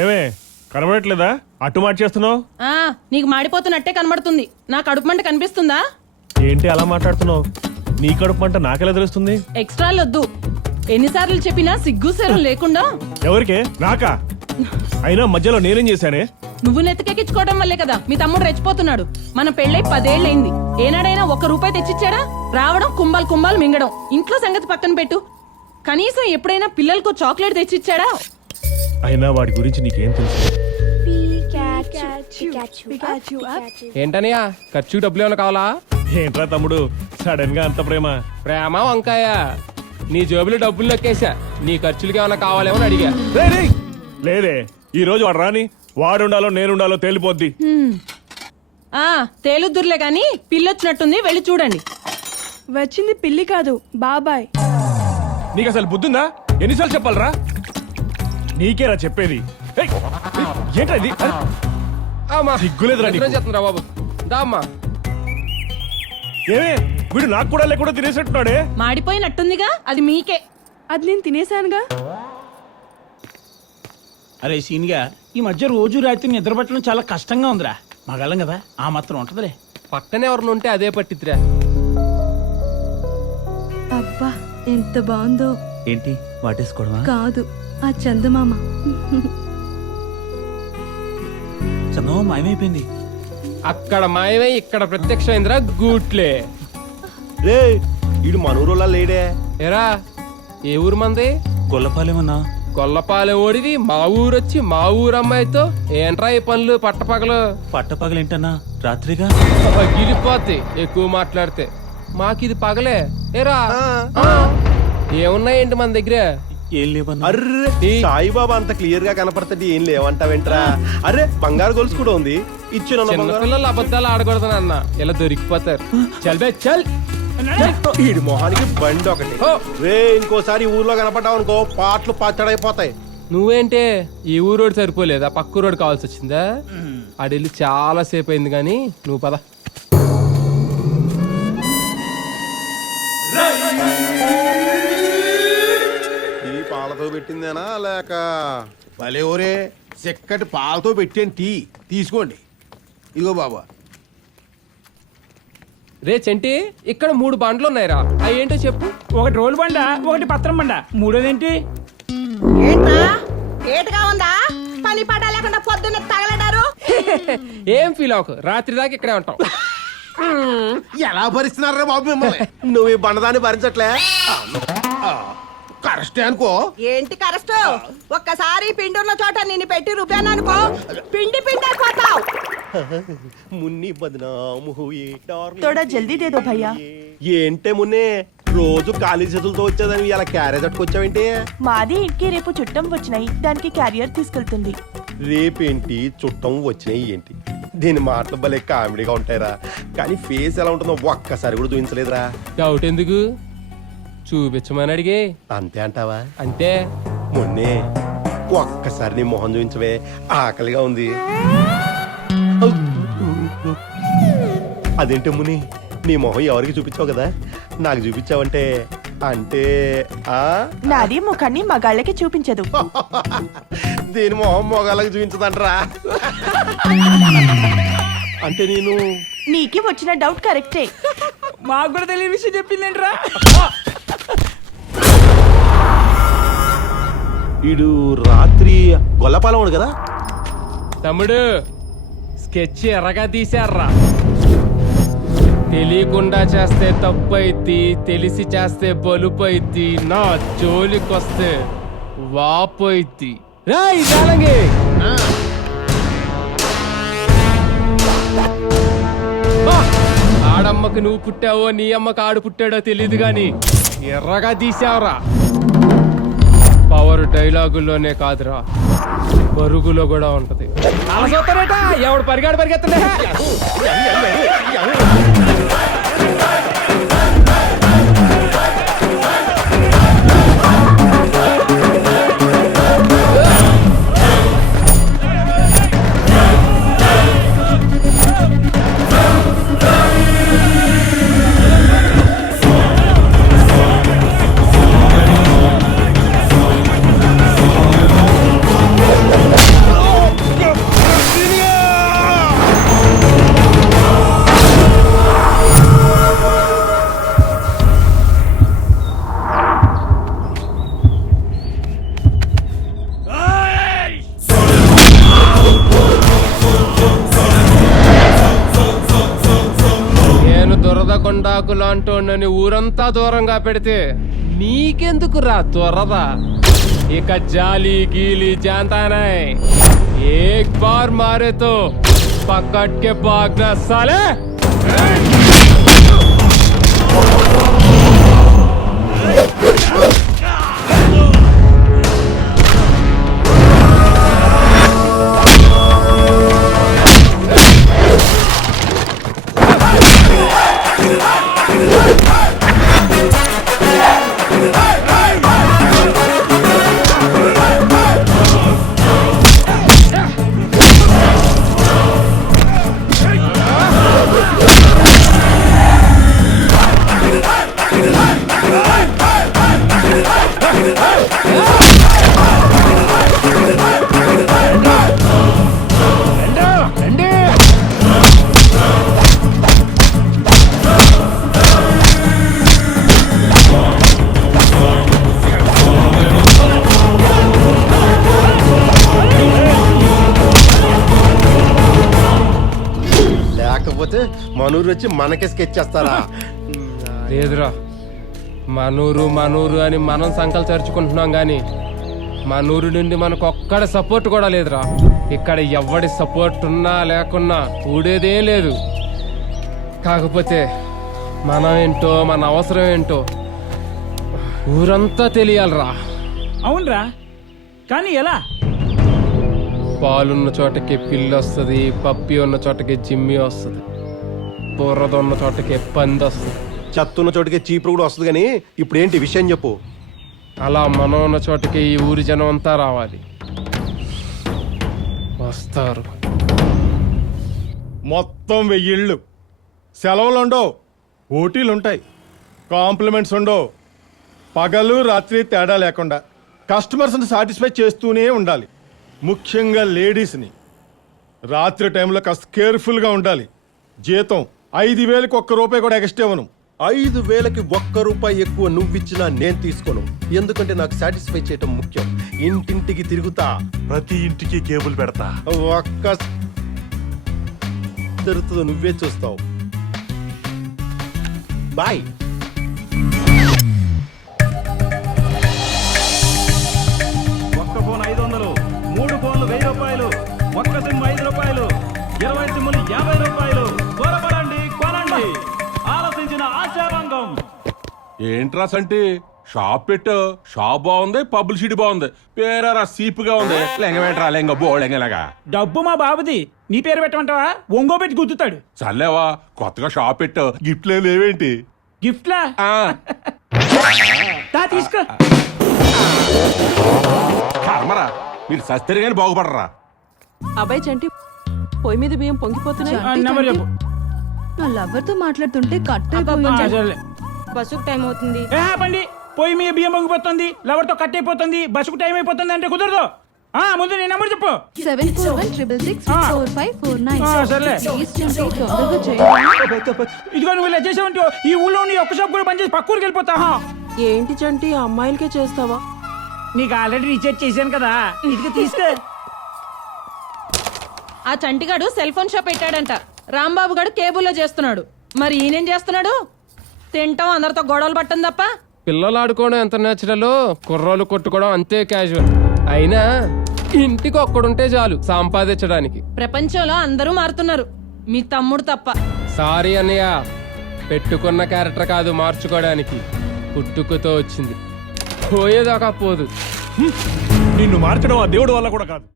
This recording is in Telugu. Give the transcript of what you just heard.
ఏమే కనబడట్లేదా? అటు మార్చేస్తున్నావు నీకు మాడిపోతున్నట్టే కనబడుతుంది. నా కడుపు మంట కనిపిస్తుందా? ఏంటి అలా మాట్లాడుతున్నావు? నీ కడుపు మంట నాకెలా తెలుస్తుంది? ఎక్స్ట్రాలు వద్దు. ఎన్నిసార్లు చెప్పినా సిగ్గు శరం లేకుండా. ఎవరికే? నాకా? అయినా మధ్యలో నేనేం చేశానే? నువ్వు నెత్తికెక్కించుకోవడం వల్లే కదా మీ తమ్ముడు రెచ్చిపోతున్నాడు. మన పెళ్ళై 10 ఏళ్ళైంది. ఏనాడైనా 1 రూపాయి తెచ్చిచ్చాడా? రావడం కుంభాలు కుంభాలు మింగడం. ఇంట్లో సంగతి పక్కన పెట్టు, కనీసం ఎప్పుడైనా పిల్లలకు చాక్లెట్ తెచ్చిచ్చాడా? అయినా వాడి గురించి నీకేం తెలుసు? ఏంటనియా ఖర్చు డబ్బులు ఏమైనా కావాలా? ఏంట్రా తమ్ముడు సడన్ గా అంత ప్రేమ? ప్రేమ వంకాయ. నీ జేబులో డబ్బులు నొక్కేసా. నీ ఖర్చులకి ఏమైనా కావాలేమో అని అడిగా. లేదే, ఈ రోజు వాడు రాని వాడుండాలో నేనుండాలో తేలిపోద్ది. తేలుద్దుర్లే గాని పిల్లొచ్చినట్టుంది, వెళ్ళి చూడండి. వచ్చింది పిల్లి కాదు, బాబాయ్. నీకు అసలు బుద్ధుందా? ఎన్నిసార్లు చెప్పాలరా? నీకేరా చెప్పేది. ఏంట్రా ఇది? సిగ్గులేదురా నీకు? చెప్తున్నా బాబు, దామ్మా. ఏమే వీడు నాకు కూడా లేకుండా తినేసేట్టున్నాడే. మాడిపోయినట్టుందిగా, అది మీకే. అది నేను తినేసానుగా. అరే సీన్గా, ఈ మధ్య రోజు రాత్రి నిద్ర పట్టడం చాలా కష్టంగా ఉందిరా. మగాళ్ళం కదా, ఆ మాత్రం ఉంటదిలే. పక్కనే ఎవరిని ఉంటే అదే పట్టిద్దిరా. అబ్బా ఎంత బాగుందో. ఏంటి వాటేసుకోవడమా? కాదు, ఆ చందమామ. చందమామ మాయమైపోయింది. అక్కడ మాయమై ఇక్కడ ప్రత్యక్షమైందిరా గూట్లే. రే ఇడు మనూరులా లేడే. ఎరా ఏ ఊరు మంది? గొల్లపాలెమన్నా. గొల్లపాలెం ఓడివి మా ఊరొచ్చి మా ఊరు అమ్మాయితో ఏంట్రా ఈ పనులు పట్టపగలు? పట్టపగలేంటన్నా, రాత్రిగా గిరిపోద్ది ఎక్కువ మాట్లాడితే. మాకిది పగలే. ఏరా ఏమున్నాయేంటి మన దగ్గర? ఏం లేవన్నా. అర్రే సాయిబాబా అంత క్లియర్ గా కనపడుతుంది, ఏం లేవంటావేంట్రా? అరే బంగారు గొలుసు కూడా ఉంది, ఇచ్చిన చిన్నపిల్లలు అబద్ధాలు ఆడకూడదు అన్న, ఇలా దొరికిపోతారు. చల్ బే చల్. ఈడి మొహానికి బండి ఒకటి. రే ఇంకోసారి ఊర్లో కనపడ్డావు అనుకో, పాటలు పచ్చడైపోతాయి. నువ్వేంటే ఈ ఊరోడు సరిపోలేదా, పక్క ఊరోడు కావాల్సి వచ్చిందా? ఆడెళ్ళి చాలా సేపు అయింది గాని నువ్వు పద. టీ పాలతో పెట్టిందేనా లేక? భలే ఊరే, చెక్కటి పాలతో పెట్టాను టీ, తీసుకోండి. ఇగో బాబా. రే చెంటి, ఇక్కడ 3 బండ్లు ఉన్నాయిరా, అవి ఏంటో చెప్పు. ఒకటి రోల్ బండ, ఒకటి పత్రం బండ, మూడోదేంటి? ఏంట్రా ఏటుగా ఉందా? పని పాట లేకుండా పొద్దున్న తగలడారు. ఏం ఫీల్ అవ్వకు, రాత్రి దాకా ఇక్కడే ఉంటాం. ఎలా భరిస్తున్నారా బాబు మిమ్మల్ని? నువ్వు ఈ బండదాన్ని భరించట్లే. కరెస్టే అనుకో. ఏంటి కరెస్ట్? ఒక్కసారి పిండున్న చోట నిన్ను పెట్టి రుబ్బాను అనుకో, పిండి పిండి అయిపోతావు. మున్ని బదనాము హుయే డార్లింగ్. తోడా జల్దీ దేదో భయ్యా. ఏంటే మున్నే రోజు ఖాళీ చేతులతో వచ్చేదని ఇలా క్యారేజ్ అట్టుకొచ్చావేంటి? మాది ఇంటికి రేపు చుట్టం వచ్చినాయి, దానికి క్యారియర్ తీసుకెళ్తుంది. రేపేంటి చుట్టం వచ్చినాయి ఏంటి? దీని మాటలు భలే కామెడీగా ఉంటాయిరా, కానీ ఫేస్ ఎలా ఉంటుందో ఒక్కసారి కూడా చూపించలేదురా. డౌట్ ఎందుకు, చూపించమని అడిగే. అంతే అంటావా? అంతే. మొన్నే ఒక్కసారి నీ మొహం చూపించవే, ఆకలిగా ఉంది. అదేంటి ముని, నీ మొహం ఎవరికి చూపించావు కదా, నాకు చూపించావంటే అంటే నాది ముఖాన్ని మగాళ్ళకి చూపించదు. దీని మొహం మొగాళ్ళకి చూపించదంటరా. అంటే నేను నీకి వచ్చిన డౌట్ కరెక్టే. మాకు కూడా తెలియని విషయం చెప్పిందేంట్రా? వీడు రాత్రి గొల్లపాలెం కదా తమ్ముడు, స్కెచ్ ఎర్రగా తీశారా. తెలియకుండా చేస్తే తప్పు అయిద్ది, తెలిసి చేస్తే బలుపు అయిద్ది, నా జోలికొస్తే వాపు అయిద్ది. రాయ్ జాలంగి. ఆడమ్మకి నువ్వు పుట్టావో నీ అమ్మకి ఆడు పుట్టాడో తెలియదు గాని ఎర్రగా తీసావురా. పవర్ డైలాగుల్లోనే కాదురా, పరుగులో కూడా ఉంటది. అలా చూస్తారేట, ఎవడు పరిగెత్తుండే. విడాకు లాంటోండని ఊరంతా దూరంగా పెడితే నీకెందుకు రా త్వరదా ఇక జాలి గీలి జాంతానే ఏక్ బార్ మారే తో పక్కట్ కే భాగ్నా సాలే లేకపోతే మనూరు వచ్చి మనకే స్కెచ్ చేస్తారా? లేదురా మనూరు అని మనం సంకలు చరుచుకుంటున్నాం గాని మనూరు నుండి మనకు ఒక్కడ సపోర్ట్ కూడా లేదురా. ఇక్కడ ఎవడి సపోర్ట్ ఉన్నా లేకున్నా ఊడేదేం లేదు. కాకపోతే మనం ఏంటో మన అవసరం ఏంటో ఊరంతా తెలియాలిరా. అవునరా, కానీ ఎలా? పాలున్న చోటకి పిల్లి వస్తుంది, పప్పి ఉన్న చోటకి జిమ్మి వస్తుంది, బుర్రద ఉన్న చోటకి పంది వస్తుంది. చెత్తున్న చోటికి చీపురు కూడా వస్తుంది. కానీ ఇప్పుడు ఏంటి విషయం చెప్పు. అలా మనం ఉన్న చోటకి ఈ ఊరి జనం అంతా రావాలి. వస్తారు. మొత్తం 1000 ఇళ్ళు, సెలవులు ఉండవు, ఓటీలు ఉంటాయి, కాంప్లిమెంట్స్ ఉండవు. పగలు రాత్రి తేడా లేకుండా కస్టమర్స్ని సాటిస్ఫై చేస్తూనే ఉండాలి. ముఖ్యంగా లేడీస్ని. రాత్రి టైంలో కాస్త కేర్ఫుల్గా ఉండాలి. జీతం 5000కి ₹1 కూడా ఎక్స్ట్రా ఇవ్వను. 5000కి ₹1 ఎక్కువ నువ్విచ్చినా నేను తీసుకోను. ఎందుకంటే నాకు సాటిస్ఫై చేయటం ముఖ్యం. ఇంటింటికి తిరుగుతా, ప్రతి ఇంటికి కేబుల్ పెడతా. ఒక్క జరుగుతుందో నువ్వే చూస్తావు. బాయ్. ఒక్క ఫోన్ 500, 3 ఫోన్లు ₹1000, ఒక్క సిమ్ ₹5, 20 సిమ్ములు ₹50. త్వరపడండి, కొనండి. ఆలోచించిన ఆశాభంగం. ఏంట్రా సంటి షాప్ పెట్టు. షాప్ బాగుంది, పబ్లిసిటీ బాగుంది, పేరారా సీపుగా ఉంది. లెంగవేంట్రా లెంగ బోళెంగలాగా. డబ్బు మా బాబుది, నీ పేరు పెట్టమంటావా? ఒంగో పెట్టి గుద్దుతాడు. చల్లేవా, కొత్తగా షాప్ పెట్టు, గిఫ్ట్లే లేవేంటి? గిఫ్ట్లా? తా తీసుకో. కర్మరా, మీరు సస్తరి కానీ బాగుపడరా. అబ్బాయి చంటి పొయ్యి మీద బియ్యం పొంగిపోతున్నాయి. నెంబర్ చెప్పు. నా లవర్ తో మాట్లాడుతుంటే కట్ ఆ, అయిపోయింది. సరేలే. బస్సుకు టైం అవుతుంది. ఏ ఆపండి, పొయ్యి మీద బియ్యం పొంగిపోతుంది, లవర్తో కట్ అయిపోతుంది, బస్సుకు టైం అయిపోతుంది అంటే కుదరదు. ముందు నీ నెంబర్ చెప్పు. 7416664549. సర్లే. ప్లీజ్ చంటి, తొందరగా చేయండి. ఇదిగో నువ్వు ఇలా చేసావంటే ఈ ఊళ్ళో నీ ఒక్క షాప్ కూడా పనిచేసి పక్క ఊరికి వెళ్ళిపోతా. ఏంటి చంటి అమ్మాయిలకే చేస్తావా? నీకు ఆల్రెడీ రీఛార్జ్ చేశాను కదా, ఇదిగో తీస్తే. ఆ Chantigadu cell phone shop పెట్టాడంట. Rambabu గాడు కేబుల్లో చేస్తున్నాడు. మరి ఈయనేం చేస్తున్నాడు? తింటాం, అందరితో గొడవలు పట్టం తప్ప. పిల్లలు ఆడుకోవడం ఎంత నేచురల్, కుర్రోలు కొట్టుకోవడం అంతే క్యాజువల్. అయినా ఇంటికి ఒక్కడుంటే చాలు సంపాదించడానికి. ప్రపంచంలో అందరూ మారుతున్నారు, మీ తమ్ముడు తప్ప. సారీ అన్నయ్య, పెట్టుకున్న క్యారెక్టర్ కాదు మార్చుకోవడానికి, పుట్టుకతో వచ్చింది, పోయేదాకా పోదు. నిన్ను మార్చడం ఆ దేవుడు వల్ల కూడా కాదు.